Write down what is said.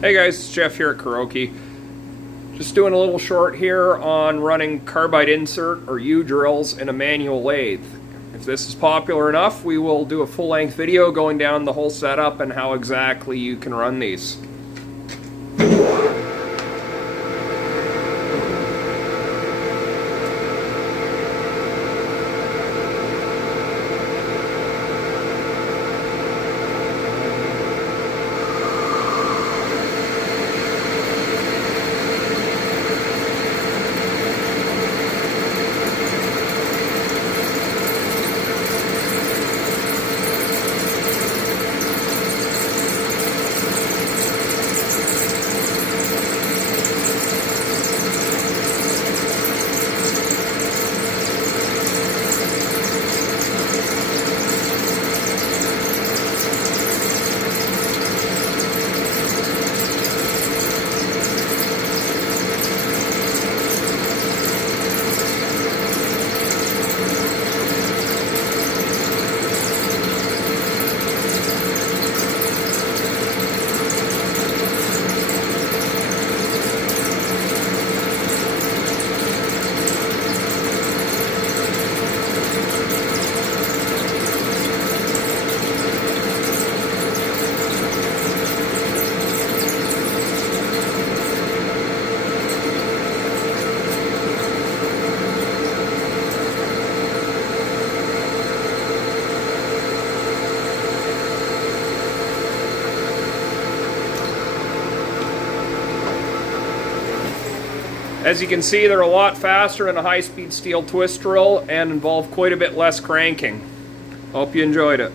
Hey guys, it's Jeff here at Kuroki. Just doing a little short here on running carbide insert or U-drills in a manual lathe. If this is popular enough, we will do a full-length video going down the whole setup and how exactly you can run these. As you can see, they're a lot faster than a high-speed steel twist drill and involve quite a bit less cranking. Hope you enjoyed it.